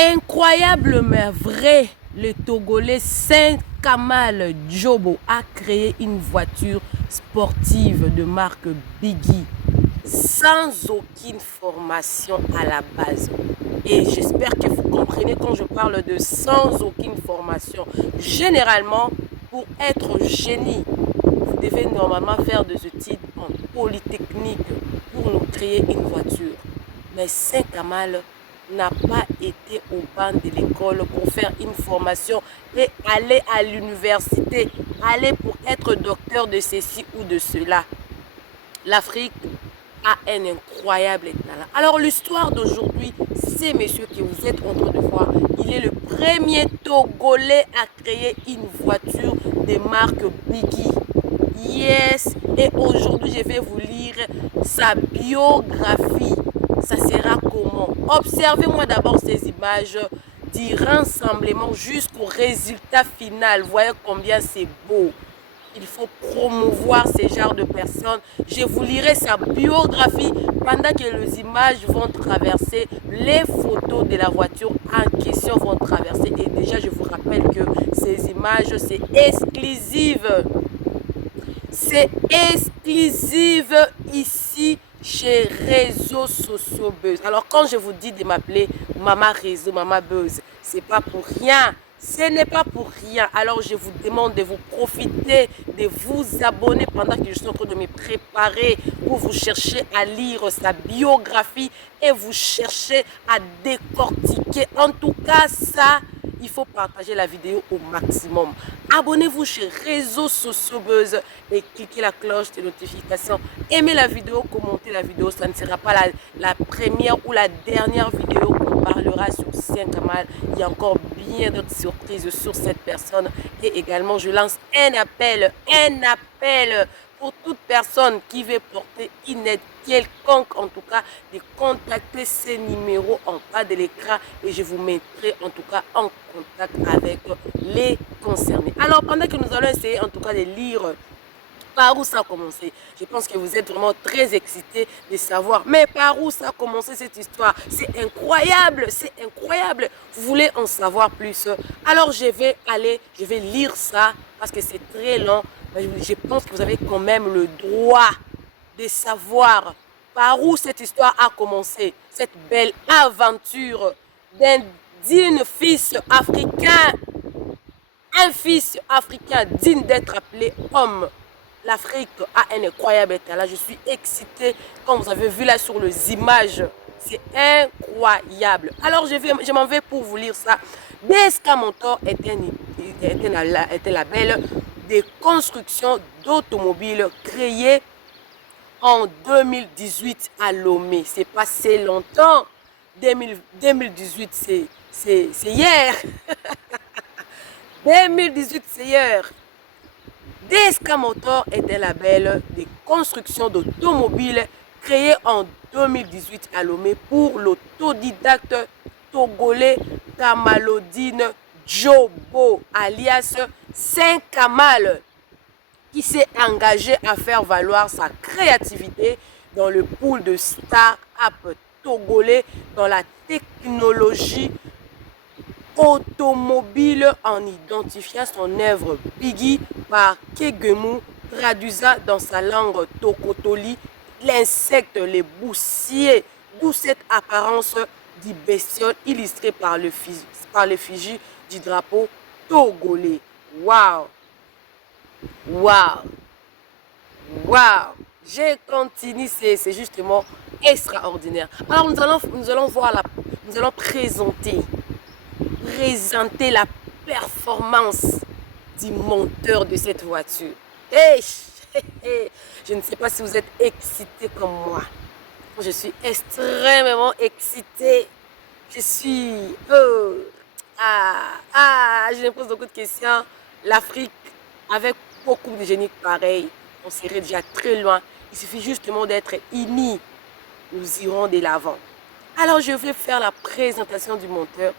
Incroyable mais vrai, le Togolais Saint Kamal Djobo a créé une voiture sportive de marque Biggie sans aucune formation à la base. Et j'espère que vous comprenez quand je parle de sans aucune formation. Généralement, pour être génie, vous devez normalement faire des études en polytechnique pour nous créer une voiture. Mais Saint Kamal n'a pas été au banc de l'école pour faire une formation et aller à l'université, aller pour être docteur de ceci ou de cela. L'Afrique a un incroyable talent. Alors l'histoire d'aujourd'hui, c'est monsieur que vous êtes en train de voir, il est le premier Togolais à créer une voiture de marque Biggie. Yes, et aujourd'hui je vais vous lire sa biographie. Ça sera comment? Observez-moi d'abord ces images du rassemblement jusqu'au résultat final. Voyez combien c'est beau. Il faut promouvoir ce genre de personnes. Je vous lirai sa biographie pendant que les images vont traverser, les photos de la voiture en question vont traverser. Et déjà, je vous rappelle que ces images, c'est exclusive. C'est exclusive ici chez Réseaux Sociaux Buzz. Alors, quand je vous dis de m'appeler Maman Réseau, Maman Buzz, c'est pas pour rien. Ce n'est pas pour rien. Alors, je vous demande de vous profiter, de vous abonner pendant que je suis en train de me préparer pour vous chercher à lire sa biographie et vous chercher à décortiquer. En tout cas, ça, il faut partager la vidéo au maximum. Abonnez-vous chez Réseaux Sociaux Buzz et cliquez la cloche de notification. Aimez la vidéo, commentez la vidéo. Ça ne sera pas la première ou la dernière vidéo qu'on parlera sur Saint Kamal. Il y a encore bien d'autres surprises sur cette personne. Et également, je lance un appel pour toute personne qui veut porter une aide quelconque, en tout cas, de contacter ces numéros en bas de l'écran et je vous mettrai en tout cas en contact avec les concernés. Alors, pendant que nous allons essayer en tout cas de lire par où ça a commencé. Je pense que vous êtes vraiment très excités de savoir. Mais par où ça a commencé cette histoire? C'est incroyable, c'est incroyable. Vous voulez en savoir plus? Alors je vais lire ça parce que c'est très long. Je pense que vous avez quand même le droit de savoir par où cette histoire a commencé. Cette belle aventure d'un digne fils africain. Un fils africain digne d'être appelé homme. L'Afrique a un incroyable talent. Je suis excitée comme vous avez vu là sur les images. C'est incroyable. Alors je m'en vais pour vous lire ça. DSK Motor est un label de construction d'automobiles créé en 2018 à Lomé. C'est passé longtemps. 2018, c'est hier. 2018, c'est hier. DSK Motor est un label de construction d'automobiles créé en 2018 à Lomé pour l'autodidacte togolais Kamalodine Djobo, alias Saint Kamal, qui s'est engagé à faire valoir sa créativité dans le pool de start-up togolais dans la technologie automobile en identifiant son œuvre Biggie par Kegemu, traduisant dans sa langue Tokotoli l'insecte, les boussiers, d'où cette apparence du bestiole illustrée par l'effigie du drapeau togolais. Waouh! Waouh! Waouh! Je continue, c'est justement extraordinaire. Alors nous allons voir nous allons présenter la performance du monteur de cette voiture. Hey, je ne sais pas si vous êtes excités comme moi. Je suis extrêmement excitée. Je suis... je me pose beaucoup de questions. L'Afrique, avec beaucoup de génie pareil, on serait déjà très loin. Il suffit justement d'être unis. Nous irons de l'avant. Alors, je vais faire la présentation du monteur.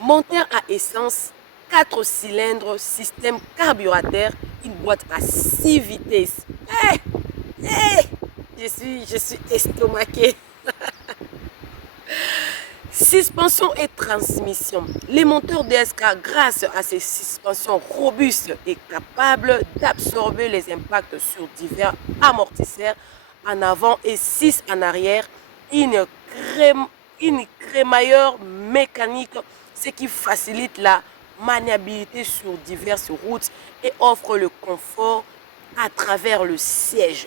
Moteur à essence, 4 cylindres, système carburateur, une boîte à 6 vitesses. Je suis estomaquée. Suspension et transmission. Les moteurs DSK, grâce à ces suspensions robustes, est capable d'absorber les impacts sur divers amortisseurs en avant et 6 en arrière. Une crémaillère mécanique, ce qui facilite la maniabilité sur diverses routes et offre le confort à travers le siège.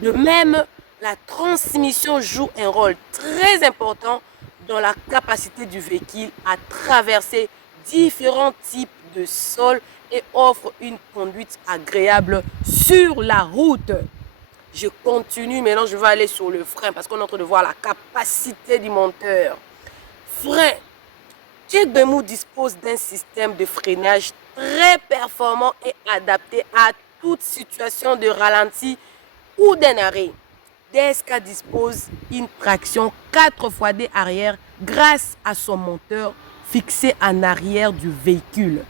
De même, la transmission joue un rôle très important dans la capacité du véhicule à traverser différents types de sols et offre une conduite agréable sur la route. Je continue, maintenant je vais aller sur le frein parce qu'on est en train de voir la capacité du moteur. Frein. Check Bemou dispose d'un système de freinage très performant et adapté à toute situation de ralenti ou d'un arrêt. DSK dispose d'une traction 4x arrière grâce à son moteur fixé en arrière du véhicule.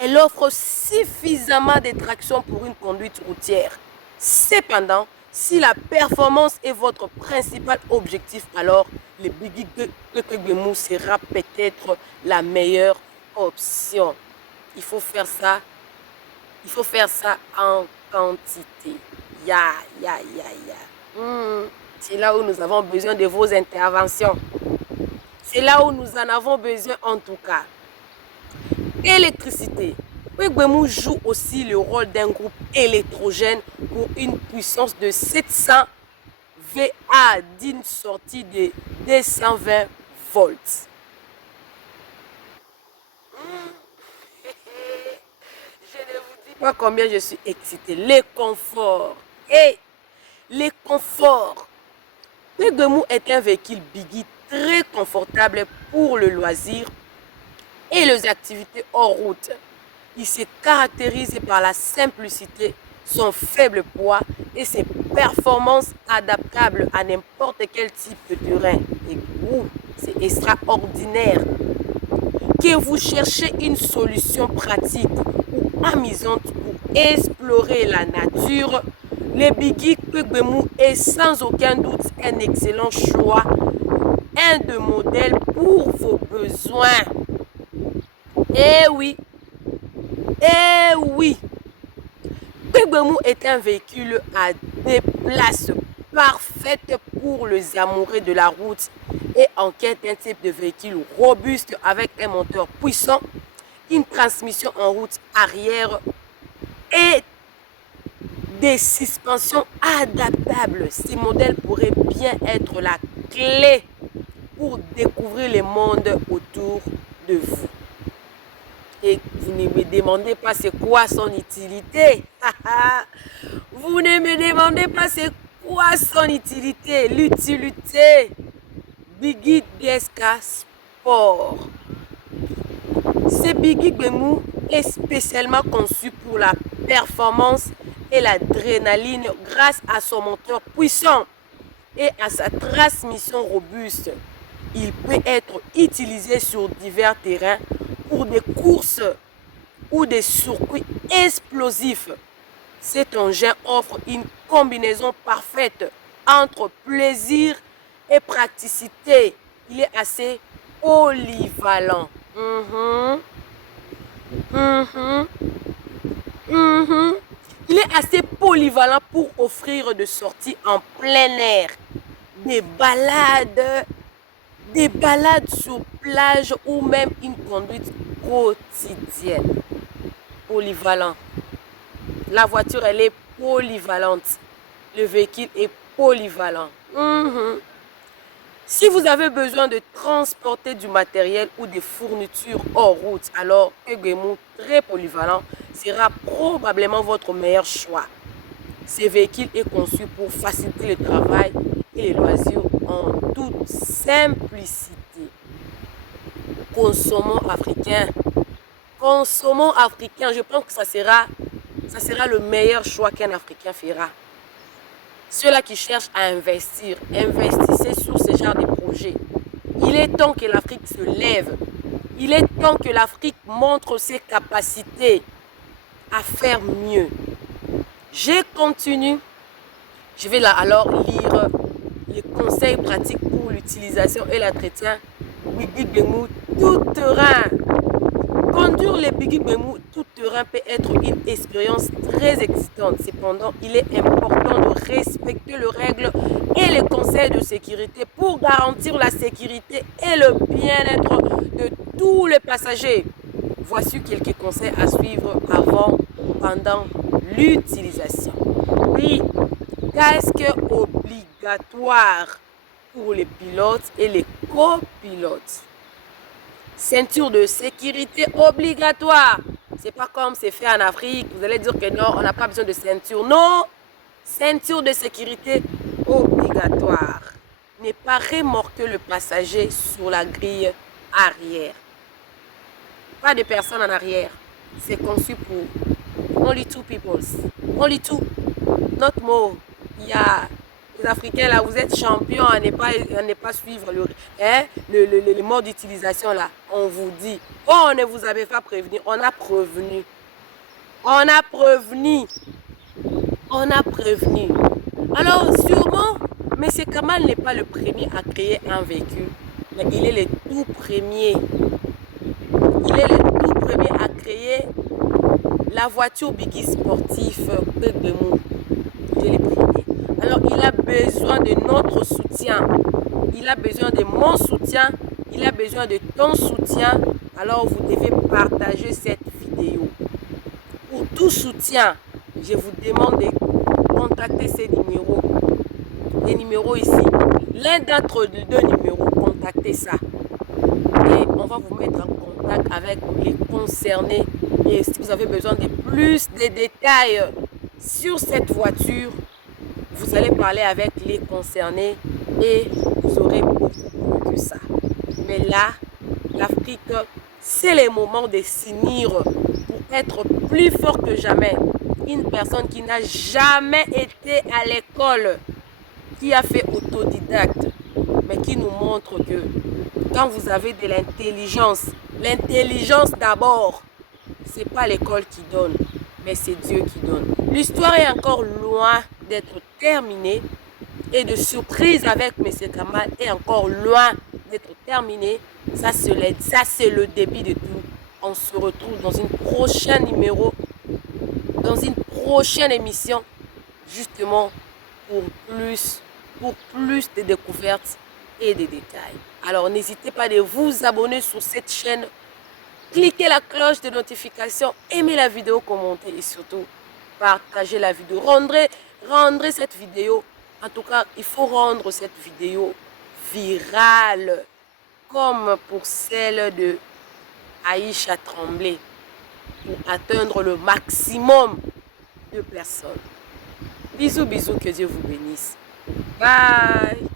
Elle offre suffisamment de traction pour une conduite routière. Cependant, si la performance est votre principal objectif, alors le Biggie Bemou sera peut-être la meilleure option. Il faut faire ça en quantité. C'est là où nous avons besoin de vos interventions. C'est là où nous en avons besoin en tout cas. Électricité. Bemou joue aussi le rôle d'un groupe électrogène pour une puissance de 700 VA d'une sortie de 220 volts. Je ne vous dis pas combien je suis excitée. Les conforts. Les conforts. Bemou est un véhicule Biggie très confortable pour le loisir et les activités hors route. Il se caractérise par la simplicité, son faible poids et ses performances adaptables à n'importe quel type de terrain. Et c'est extraordinaire. Que vous cherchez une solution pratique ou amusante pour explorer la nature, le Biggie Bemou est sans aucun doute un excellent choix, un de modèles pour vos besoins. Eh oui, Bemou est un véhicule à des places parfaites pour les amoureux de la route et en quête d'un type de véhicule robuste avec un moteur puissant, une transmission en route arrière et des suspensions adaptables. Ces modèles pourraient bien être la clé pour découvrir le monde autour de vous. Et vous ne me demandez pas c'est quoi son utilité. Vous ne me demandez pas c'est quoi son utilité. L'utilité Biggie DSK Sport. Ce Biggie Bemou est spécialement conçu pour la performance et l'adrénaline grâce à son moteur puissant et à sa transmission robuste. Il peut être utilisé sur divers terrains pour des courses ou des circuits explosifs. Cet engin offre une combinaison parfaite entre plaisir et praticité. Il est assez polyvalent. Il est assez polyvalent pour offrir des sorties en plein air, des balades sur plage ou même une conduite quotidienne. Polyvalent. La voiture, elle est polyvalente. Le véhicule est polyvalent. Si vous avez besoin de transporter du matériel ou des fournitures hors route, alors Bemou très polyvalent sera probablement votre meilleur choix. Ce véhicule est conçu pour faciliter le travail et les loisirs en toute simplicité. Consommons africain. Consommons africain. Je pense que ça sera le meilleur choix qu'un Africain fera. Ceux-là qui cherchent à investir, investissez sur ce genre de projet. Il est temps que l'Afrique se lève. Il est temps que l'Afrique montre ses capacités à faire mieux. Je continue. Je vais là alors lire les conseils pratiques pour l'utilisation et l'entretien Bigui Gbemou tout-terrain. Conduire les Bigui Gbemou tout-terrain peut être une expérience très excitante. Cependant, il est important de respecter les règles et les conseils de sécurité pour garantir la sécurité et le bien-être de tous les passagers. Voici quelques conseils à suivre avant, pendant l'utilisation. Oui, casque obligatoire pour les pilotes et les copilotes. Ceinture de sécurité obligatoire. C'est pas comme c'est fait en Afrique. Vous allez dire que non, on n'a pas besoin de ceinture. Non, ceinture de sécurité obligatoire. Ne pas remorquer le passager sur la grille arrière. Pas de personne en arrière. C'est conçu pour only two people. Only two. Not more. Il y a les Africains là, vous êtes champions à ne pas suivre le mode d'utilisation là. On vous dit, oh, on ne vous avait pas prévenu. On a prévenu. On a prévenu. On a prévenu. Alors sûrement, M. Kamal n'est pas le premier à créer un véhicule. Mais il est le tout premier. Il est le tout premier à créer la voiture Bigui sportif Gbemou. Il est le premier. Alors il a besoin de notre soutien. Il a besoin de mon soutien. Il a besoin de ton soutien. Alors vous devez partager cette vidéo. Pour tout soutien, je vous demande de contacter ces numéros. Les numéros ici. L'un d'entre les deux numéros, contactez ça. Et on va vous mettre en contact avec les concernés. Et si vous avez besoin de plus de détails sur cette voiture, vous allez parler avec les concernés et vous aurez beaucoup plus que ça. Mais là, l'Afrique, c'est le moment de s'unir pour être plus fort que jamais. Une personne qui n'a jamais été à l'école, qui a fait autodidacte, mais qui nous montre que quand vous avez de l'intelligence d'abord, c'est pas l'école qui donne, mais c'est Dieu qui donne. L'histoire est encore loin d'être terminée et de surprise avec M. Kamal est encore loin d'être terminée. Ça, c'est le début de tout. On se retrouve dans une prochaine numéro, dans une prochaine émission, justement pour plus de découvertes et de détails. Alors n'hésitez pas de vous abonner sur cette chaîne, cliquez la cloche de notification, aimez la vidéo, commentez et surtout partagez la vidéo. Rendrez cette vidéo, en tout cas il faut rendre cette vidéo virale comme pour celle de Aïcha Tremblay pour atteindre le maximum de personnes. Bisous, bisous, que Dieu vous bénisse. Bye.